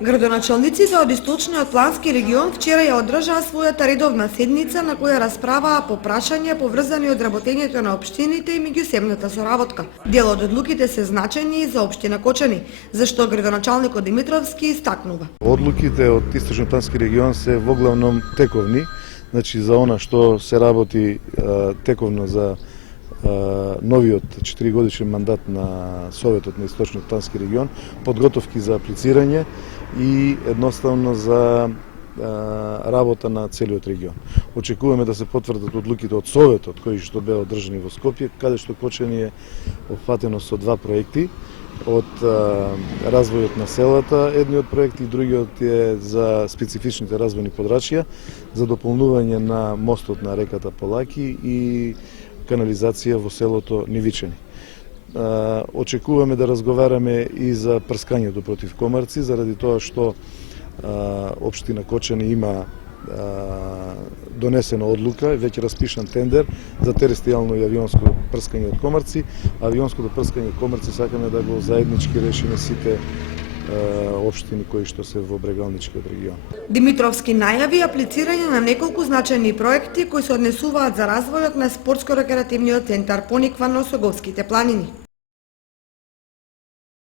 Градоначалниците од Источниот плански регион вчера ја одржаа својата редовна седница на која расправаа по прашања поврзани од работењето на општините и меѓусебната соработка. Дел од одлуките се значајни и за општина Кочани, зашто градоначалникот Димитровски истакнува. Одлуките од Источно-плански регион се воглавном тековни, значи за она што се работи тековно за новиот 4-годишен мандат на Советот на Источно-плански регион, подготовки за аплицирање и едноставно за работа на целиот регион. Очекуваме да се потврдат одлуките од Советот кои што беа одржани во Скопје, каде што Кочани е опфатено со два проекти од развојот на селата, едниот проект и другиот е за специфичните развојни подрачја, за дополнување на мостот на реката Полаки и канализација во селото Нивичани. Очекуваме да разговараме и за прскањето против комарци, заради тоа што општина Кочани има донесена одлука, веќе распишан тендер за тереstriјално и авионско прскање од комарци. Авионското прскање од комарци сакаме да го заеднички решиме сите општини кои што се во брегалничкиот регион. Димитровски најави аплицирање на неколку значајни проекти кои се однесуваат за развојот на спортско-рекреативниот центар Пониква на Осоговските планини.